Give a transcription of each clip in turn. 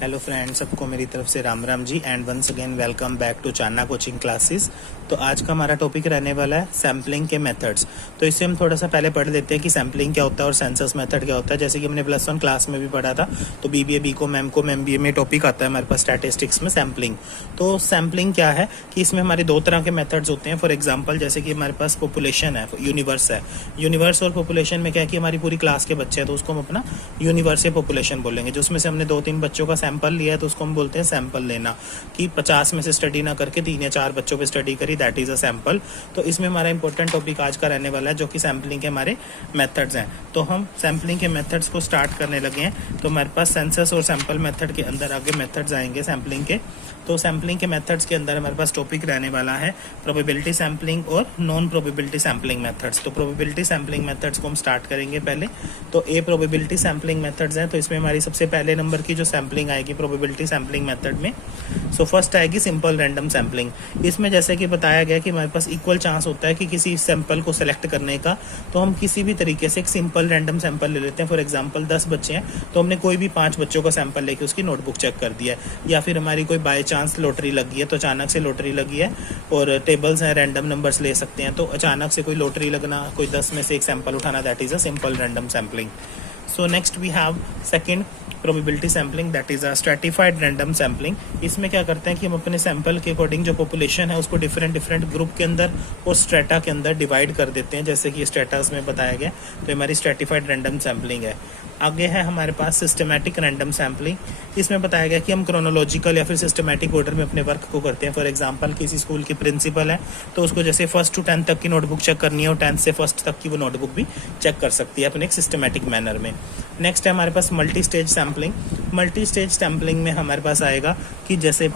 Hello friends, सबको मेरी तरफ से Ram Ram ji and once again welcome back to Chana coaching classes. तो आज का हमारा टॉपिक रहने वाला है सैम्पलिंग के मेथड्स। तो इससे हम थोड़ा सा पहले पढ़ लेते हैं कि सैम्पलिंग क्या होता है और सेंसस मेथड क्या होता है। जैसे कि हमने +1 क्लास में भी पढ़ा था, तो बीबीए बीकॉम एमकॉम एमबीए में टॉपिक आता है हमारे पास स्टैटिस्टिक्स में सैम्पलिंग। तो सैम्पलिंग क्या है कि इसमें हमारे दो तरह के मेथड्स होते हैं। फॉर एग्जाम्पल, जैसे कि हमारे पास पॉपुलेशन है, यूनिवर्स है। यूनिवर्स और पॉपुलेशन में क्या है कि हमारी पूरी क्लास के बच्चे हैं, तो उसको हम अपना यूनिवर्स या पॉपुलेशन बोलेंगे। जो उसमें से हमने 2-3 बच्चों का सैंपल लिया है, तो उसको हम बोलते हैं सैंपल लेना। कि 50 में से स्टडी ना करके 3 या 4 बच्चों पे स्टडी करी, दैट इज अ सैंपल। तो इसमें हमारा इंपॉर्टेंट टॉपिक आज का रहने वाला है, जो कि सैंपलिंग के हमारे मेथड्स हैं। तो हम सैंपलिंग के मेथड्स को स्टार्ट करने लगे हैं। तो हमारे पास सेंसस और सैंपल मेथड के अंदर आगे मेथड्स आएंगे सैंपलिंग के। तो सैंपलिंग के मेथड्स के अंदर हमारे पास टॉपिक रहने वाला है प्रोबेबिलिटी सैंपलिंग और नॉन प्रोबेबिलिटी सैंपलिंग मेथड्स। तो प्रोबेबिलिटी सैंपलिंग मेथड्स को हम स्टार्ट करेंगे पहले। तो ए प्रोबेबिलिटी सैंपलिंग मेथड्स हैं। तो इसमें हमारी सबसे पहले नंबर की जो सैंपलिंग आएगी प्रोबेबिलिटी सैंपलिंग मेथड में, सो फर्स्ट आएगी सिंपल रैंडम सैंपलिंग। इसमें जैसे कि बताया गया कि हमारे पास इक्वल चांस होता है कि किसी सैंपल को सिलेक्ट करने का। तो हम किसी भी तरीके से एक सिंपल रैंडम सैंपल ले लेते हैं। फॉर एग्जांपल 10 बच्चे हैं, तो हमने कोई भी 5 बच्चों का सैंपल लेके उसकी नोटबुक चेक कर दिया है। या फिर हमारी कोई बाय चांस लॉटरी लगी है, तो अचानक से लॉटरी लगी है और टेबल्स हैं, रैंडम नंबर्स ले सकते हैं। तो अचानक से कोई लॉटरी लगना, कोई 10 में से एक सैंपल उठाना, that is a simple random sampling. So next we have second probability sampling, that is a stratified random sampling. इसमें क्या करते हैं कि हम अपने सैंपल के अकॉर्डिंग जो पॉपुलेशन है उसको डिफरेंट ग्रुप के अंदर और स्ट्रेटा के अंदर डिवाइड कर देते हैं, जैसे कि स्ट्रेटास में बताया गया। तो हमारी स्ट्रैटिफाइड रैंडम सैंपलिंग है। आगे है हमारे पास सिस्टमैटिक रैंडम सैंपलिंग। इसमें बताया गया कि हम क्रोनोलॉजिकल या फिर सिस्टमैटिक ऑर्डर में अपने वर्क को करते हैं। फॉर एग्जांपल, किसी स्कूल की प्रिंसिपल है, तो उसको जैसे 1st to 10th तक की नोटबुक चेक करनी है और 10th से 1st तक की वो नोटबुक भी चेक कर सकती है अपने एक सिस्टमैटिक मैनर में। नेक्स्ट है हमारे पास multi stage sampling. Multi stage sampling में हमारे पास आएगा कि जैसे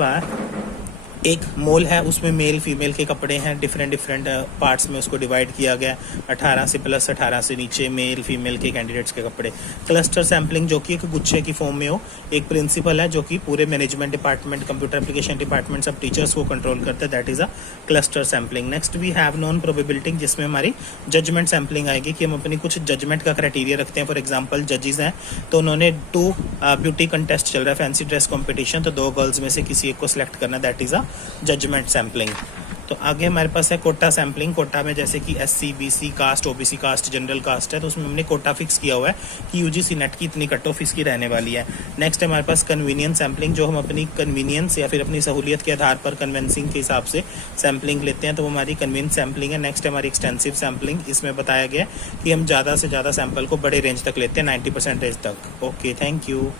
एक मॉल है, उसमें मेल फीमेल के कपड़े हैं, डिफरेंट पार्ट्स में उसको डिवाइड किया गया। 18 से प्लस 18 से नीचे मेल फीमेल के कैंडिडेट्स के कपड़े। क्लस्टर सैंपलिंग, जो कि एक गुच्छे की फॉर्म में हो। एक प्रिंसिपल है जो कि पूरे management department, computer application department, सब टीचर्स को कंट्रोल करता है, that is a cluster sampling. Next we have non probability, जिसमें हमारी जजमेंट सैंपलिंग आएगी कि हम अपनी कुछ जजमेंट का क्राइटेरिया रखते हैं। फॉर एग्जाम्पल, जजेस हैं, तो उन्होंने 2 ब्यूटी कंटेस्ट चल रहा है, फैंसी ड्रेस कॉम्पिटिशन, तो 2 गर्ल्स में से किसी एक को सिलेक्ट करना, that is a judgement sampling. तो आगे हमारे पास है कोटा सैंपलिंग। कोटा में जैसे कि SC BC caste, OBC caste, general caste है, तो उसमें हमने कोटा फिक्स किया हुआ है कि UGC नेट की इतनी कट ऑफ इसकी रहने वाली है। नेक्स्ट है हमारे पास कन्वीनियंस सैंपलिंग, जो हम अपनी कन्वीनियंस या फिर अपनी सहूलियत के आधार पर कन्वेंसिंग के हिसाब से सैंपलिंग लेते हैं, तो वो हमारी कन्वीनियंस सैंपलिंग है। नेक्स्ट है हमारी एक्सटेंसिव सैंपलिंग। इसमें बताया गया कि हम ज़्यादा से ज़्यादा सैंपल को बड़े रेंज तक लेते हैं, 90% तक। Okay, thank you.